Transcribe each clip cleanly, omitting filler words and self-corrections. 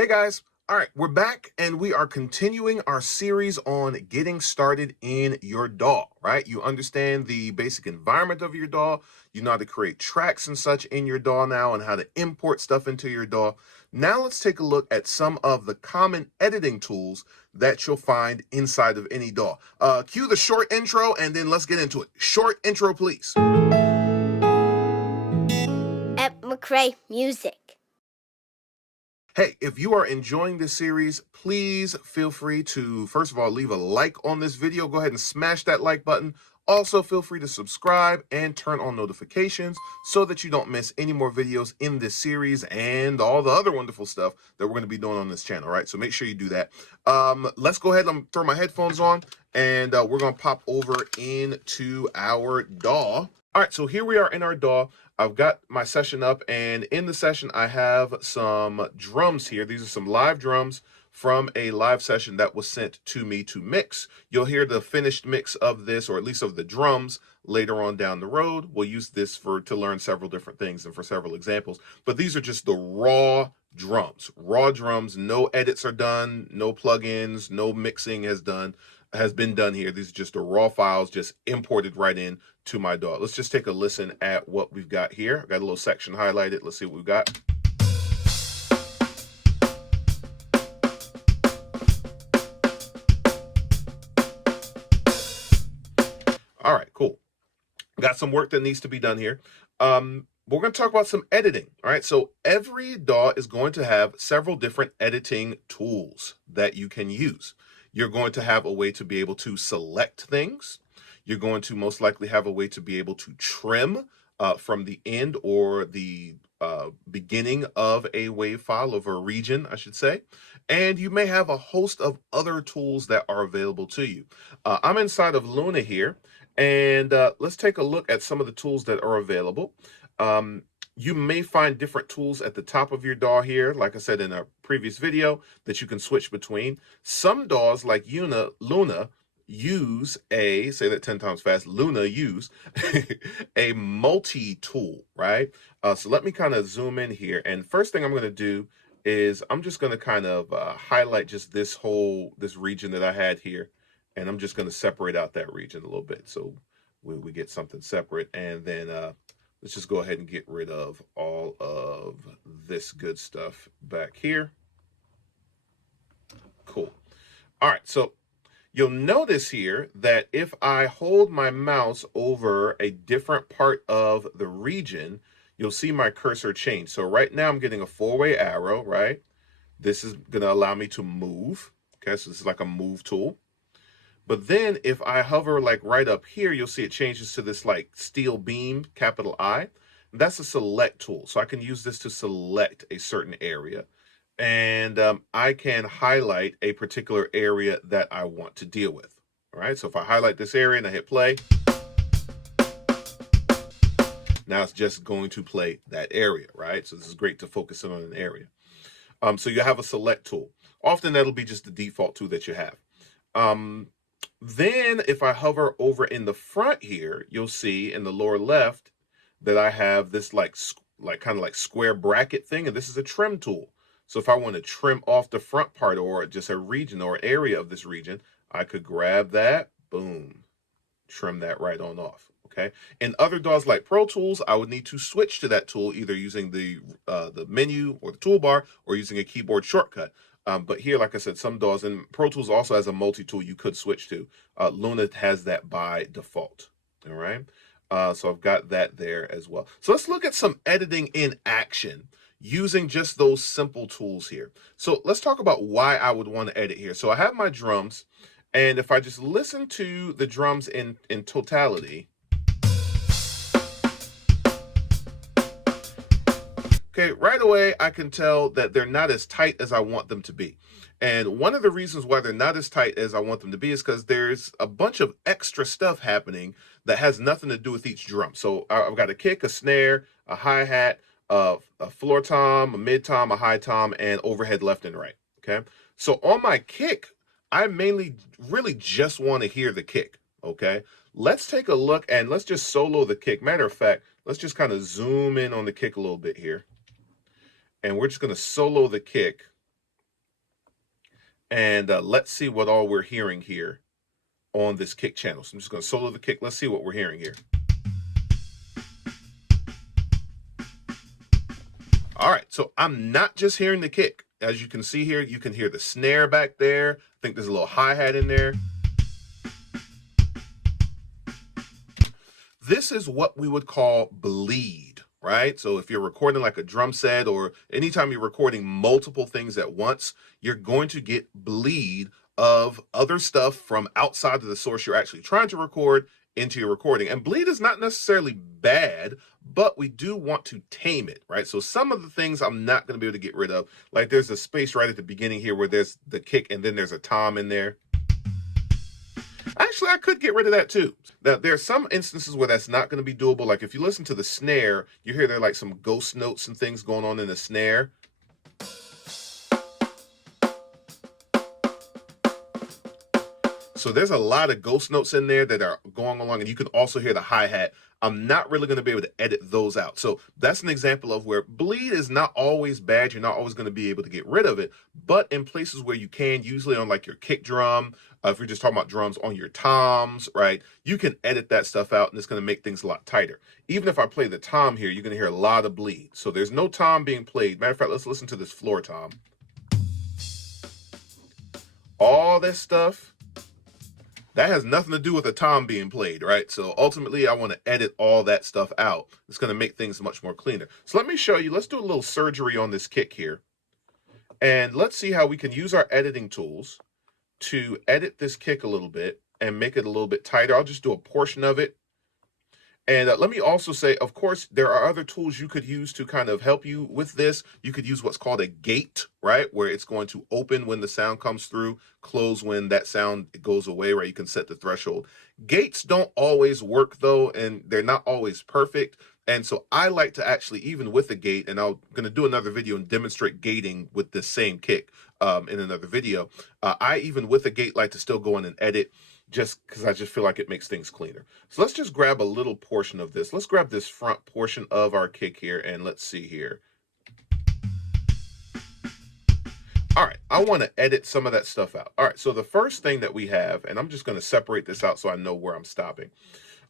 Hey guys, all right, we're back and we are continuing our series on getting started in your DAW, right? You understand the basic environment of your DAW, you know how to create tracks and such in your DAW now and how to import stuff into your DAW. Now let's take a look at some of the common editing tools that you'll find inside of any DAW. Cue the short intro and then let's get into it. Short intro, please. At McRae Music. Hey, if you are enjoying this series, please feel free to, first of all, leave a like on this video. Go ahead and smash that like button. Also, feel free to subscribe and turn on notifications so that you don't miss any more videos in this series and all the other wonderful stuff that we're going to be doing on this channel, right? So make sure you do that. Let's go ahead and throw my headphones on, and we're going to pop over into our DAW. All right, so here we are in our DAW. I've got my session up, and in the session, I have some drums here. These are some live drums from a live session that was sent to me to mix. You'll hear the finished mix of this, or at least of the drums, later on down the road. We'll use this to learn several different things and for several examples. But these are just the raw drums. Raw drums, no edits are done, no plugins, no mixing has been done here. These are just the raw files just imported right in to my DAW. Let's just take a listen at what we've got here. I've got a little section highlighted. Let's see what we've got. All right, cool. Got some work that needs to be done here. We're going to talk about some editing. All right, so every DAW is going to have several different editing tools that you can use. You're going to have a way to be able to select things. You're going to most likely have a way to be able to trim from the end or the beginning of a wave file, of a region, I should say. And you may have a host of other tools that are available to you. I'm inside of Luna here, and let's take a look at some of the tools that are available. You may find different tools at the top of your DAW here, like I said in a previous video, that you can switch between. Some DAWs like Luna use say that 10 times fast, Luna use a multi-tool, right? So let me kind of zoom in here. And first thing I'm going to do is I'm just going to kind of highlight just this region that I had here. And I'm just going to separate out that region a little bit so we get something separate. And then let's just go ahead and get rid of all of this good stuff back here. Cool. All right, so you'll notice here that if I hold my mouse over a different part of the region, you'll see my cursor change. So right now I'm getting a four-way arrow, right? This is going to allow me to move. Okay, so this is like a move tool. But then if I hover like right up here, you'll see it changes to this like steel beam, capital I. That's a select tool. So I can use this to select a certain area. And I can highlight a particular area that I want to deal with. All right, so if I highlight this area and I hit play, now it's just going to play that area, right? So this is great to focus in on an area. So you have a select tool. Often that'll be just the default tool that you have. Then if I hover over in the front here, you'll see in the lower left that I have this like kind of like square bracket thing, and this is a trim tool. So if I want to trim off the front part or just a region or area of this region, I could grab that, boom, trim that right on off. Okay. In other DAWs like Pro Tools, I would need to switch to that tool either using the menu or the toolbar or using a keyboard shortcut. But here, like I said, some DAWs, and Pro Tools also has a multi-tool you could switch to. Luna has that by default. All right. So I've got that there as well. So let's look at some editing in action using just those simple tools here. So let's talk about why I would want to edit here. So I have my drums, and if I just listen to the drums in totality, okay, right away I can tell that they're not as tight as I want them to be. And one of the reasons why they're not as tight as I want them to be is because there's a bunch of extra stuff happening that has nothing to do with each drum. So I've got a kick, a snare, a hi-hat, a floor tom, a mid tom, a high tom, and overhead left and right. Okay. So on my kick, I mainly really just want to hear the kick. Okay. Let's take a look and let's just solo the kick. Matter of fact, let's just kind of zoom in on the kick a little bit here. And we're just going to solo the kick And let's see what all we're hearing here on this kick channel. So I'm just going to solo the kick. Let's see what we're hearing here. All right, so I'm not just hearing the kick. As you can see here, you can hear the snare back there. I think there's a little hi-hat in there. This is what we would call bleed, right? So if you're recording like a drum set, or anytime you're recording multiple things at once, you're going to get bleed of other stuff from outside of the source you're actually trying to record into your recording. And bleed is not necessarily bad, but we do want to tame it, right? So some of the things I'm not going to be able to get rid of, like there's a space right at the beginning here where there's the kick and then there's a tom in there. Actually, I could get rid of that too. Now, there are some instances where that's not going to be doable. Like if you listen to the snare, you hear there are like some ghost notes and things going on in the snare. So there's a lot of ghost notes in there that are going along, and you can also hear the hi-hat. I'm not really going to be able to edit those out. So that's an example of where bleed is not always bad. You're not always going to be able to get rid of it. But in places where you can, usually on like your kick drum, if you're just talking about drums, on your toms, right, you can edit that stuff out, and it's going to make things a lot tighter. Even if I play the tom here, you're going to hear a lot of bleed. So there's no tom being played. Matter of fact, let's listen to this floor tom. All this stuff, that has nothing to do with a tom being played, right? So ultimately, I want to edit all that stuff out. It's going to make things much more cleaner. So let me show you. Let's do a little surgery on this kick here. And let's see how we can use our editing tools to edit this kick a little bit and make it a little bit tighter. I'll just do a portion of it. And let me also say, of course, there are other tools you could use to kind of help you with this. You could use what's called a gate, right? Where it's going to open when the sound comes through, close when that sound goes away, right? You can set the threshold. Gates don't always work though, and they're not always perfect. And so I like to actually, even with a gate, and I'm going to do another video and demonstrate gating with the same kick in another video. I, even with a gate, like to still go in and edit, just because I just feel like it makes things cleaner. So let's just grab a little portion of this. Let's grab this front portion of our kick here, and let's see here. All right, I want to edit some of that stuff out. All right, so the first thing that we have, and I'm just going to separate this out so I know where I'm stopping.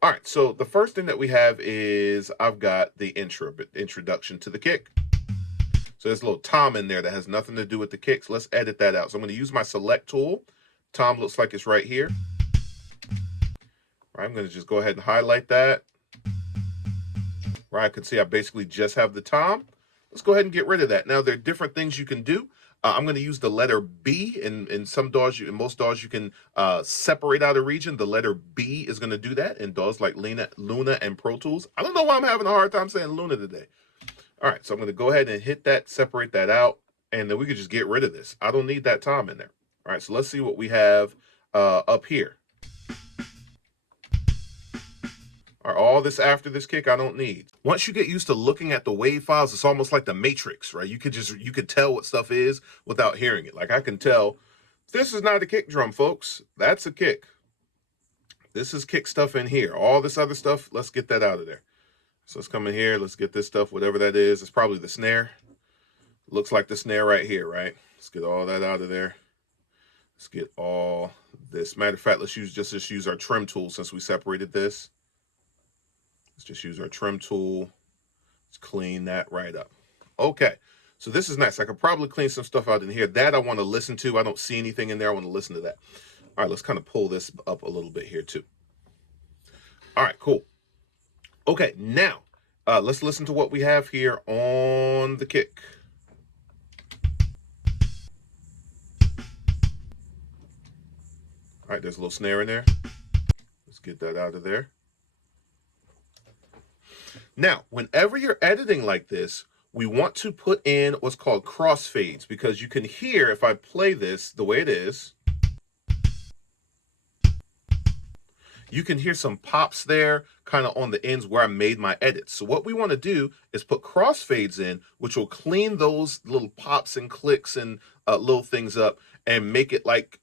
All right, so the first thing that we have is I've got the introduction to the kick. So there's a little tom in there that has nothing to do with the kick. So let's edit that out. So I'm going to use my select tool. Tom looks like it's right here. Right, I'm going to just go ahead and highlight that. Right, I can see I basically just have the tom. Let's go ahead and get rid of that. Now, there are different things you can do. I'm going to use the letter B. In some DAWs, in most DAWs, you can separate out a region. The letter B is going to do that in DAWs like Luna and Pro Tools. I don't know why I'm having a hard time saying Luna today. All right, so I'm going to go ahead and hit that, separate that out, and then we could just get rid of this. I don't need that tom in there. All right, so let's see what we have up here. All right, all this after this kick I don't need. Once you get used to looking at the wave files, it's almost like the Matrix, right? You could tell what stuff is without hearing it. Like I can tell this is not a kick drum, folks. That's a kick. This is kick stuff in here. All this other stuff, let's get that out of there. So let's come in here. Let's get this stuff, whatever that is. It's probably the snare. Looks like the snare right here, right? Let's get all that out of there. Let's get all this. Matter of fact, let's just use our trim tool since we separated this. Let's just use our trim tool. Let's clean that right up. Okay, so this is nice. I could probably clean some stuff out in here. That I want to listen to. I don't see anything in there. I want to listen to that. All right, let's kind of pull this up a little bit here too. All right, cool. Okay, now let's listen to what we have here on the kick. All right, there's a little snare in there. Let's get that out of there. Now, whenever you're editing like this, we want to put in what's called crossfades, because you can hear, if I play this the way it is, you can hear some pops there kind of on the ends where I made my edits. So what we want to do is put crossfades in, which will clean those little pops and clicks and little things up and make it like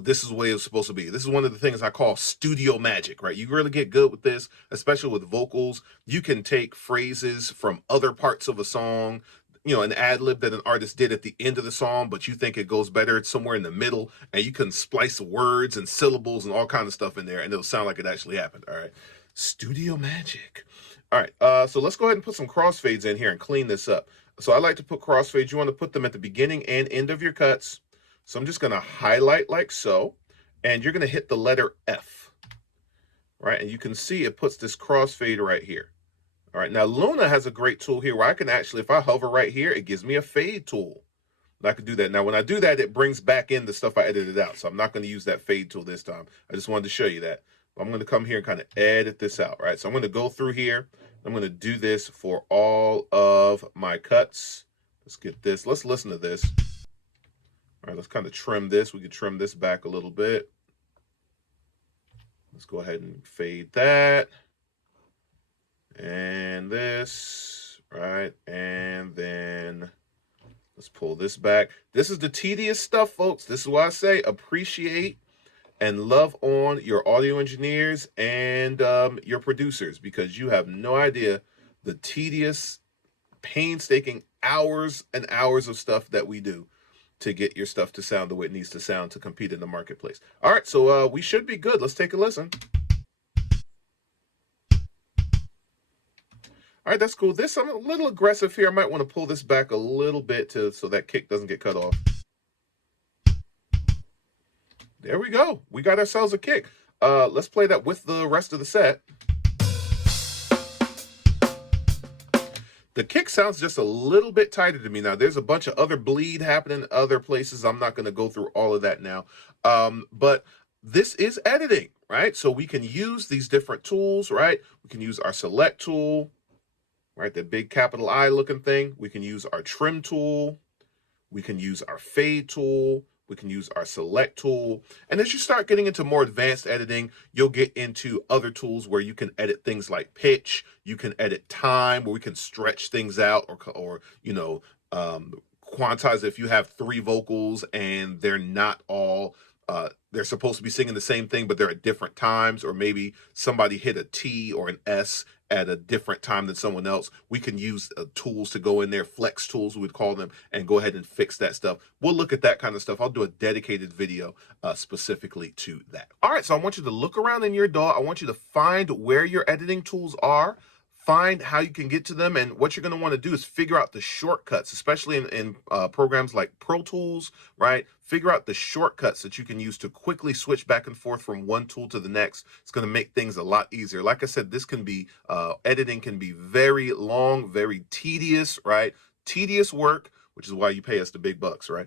this is the way it's supposed to be. This is one of the things I call studio magic, right? You really get good with this, especially with vocals. You can take phrases from other parts of a song an ad lib that an artist did at the end of the song, but you think it goes better somewhere in the middle, and you can splice words and syllables and all kinds of stuff in there, and it'll sound like it actually happened. All right, studio magic. All right, so let's go ahead and put some crossfades in here and clean this up. So I like to put crossfades. You want to put them at the beginning and end of your cuts. So I'm just going to highlight like so, and you're going to hit the letter F, right? And you can see it puts this crossfade right here. All right, now Luna has a great tool here where I can actually, if I hover right here, it gives me a fade tool. And I can do that. Now, when I do that, it brings back in the stuff I edited out. So I'm not going to use that fade tool this time. I just wanted to show you that. I'm going to come here and kind of edit this out, right? So I'm going to go through here. I'm going to do this for all of my cuts. Let's get this. Let's listen to this. All right, let's kind of trim this. We can trim this back a little bit. Let's go ahead and fade that. And this, right? And then let's pull this back. This is the tedious stuff, folks. This is why I say appreciate and love on your audio engineers and your producers, because you have no idea the tedious, painstaking hours and hours of stuff that we do to get your stuff to sound the way it needs to sound to compete in the marketplace. All right, so we should be good. Let's take a listen. All right, that's cool. This, I'm a little aggressive here. I might want to pull this back a little bit so that kick doesn't get cut off. There we go. We got ourselves a kick. Let's play that with the rest of the set. The kick sounds just a little bit tighter to me now. There's a bunch of other bleed happening in other places. I'm not going to go through all of that now. But this is editing, right? So we can use these different tools, right? We can use our select tool, right? The big capital I looking thing. We can use our trim tool. We can use our fade tool. We can use our select tool. And as you start getting into more advanced editing, you'll get into other tools where you can edit things like pitch. You can edit time, where we can stretch things out, or quantize if you have 3 vocals and they're not all, they're supposed to be singing the same thing, but they're at different times, or maybe somebody hit a T or an S at a different time than someone else. We can use tools to go in there, flex tools we would call them, and go ahead and fix that stuff. We'll look at that kind of stuff. I'll do a dedicated video specifically to that. All right, so I want you to look around in your DAW. I want you to find where your editing tools are, find how you can get to them, and what you're going to want to do is figure out the shortcuts, especially in programs like Pro Tools, right? Figure out the shortcuts that you can use to quickly switch back and forth from one tool to the next. It's going to make things a lot easier. Like I said, this can be, editing can be very long, very tedious, right? Tedious work, which is why you pay us the big bucks, right?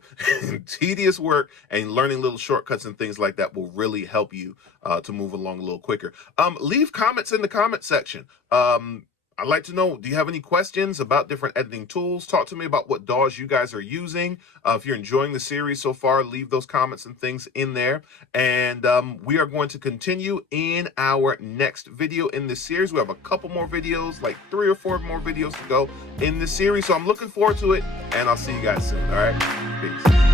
Tedious work, and learning little shortcuts and things like that will really help you to move along a little quicker. Leave comments in the comment section. I'd like to know, do you have any questions about different editing tools? Talk to me about what DAWs you guys are using. If you're enjoying the series so far, leave those comments and things in there. And we are going to continue in our next video in this series. We have a couple more videos, like 3 or 4 more videos to go in this series. So I'm looking forward to it, and I'll see you guys soon. All right, peace.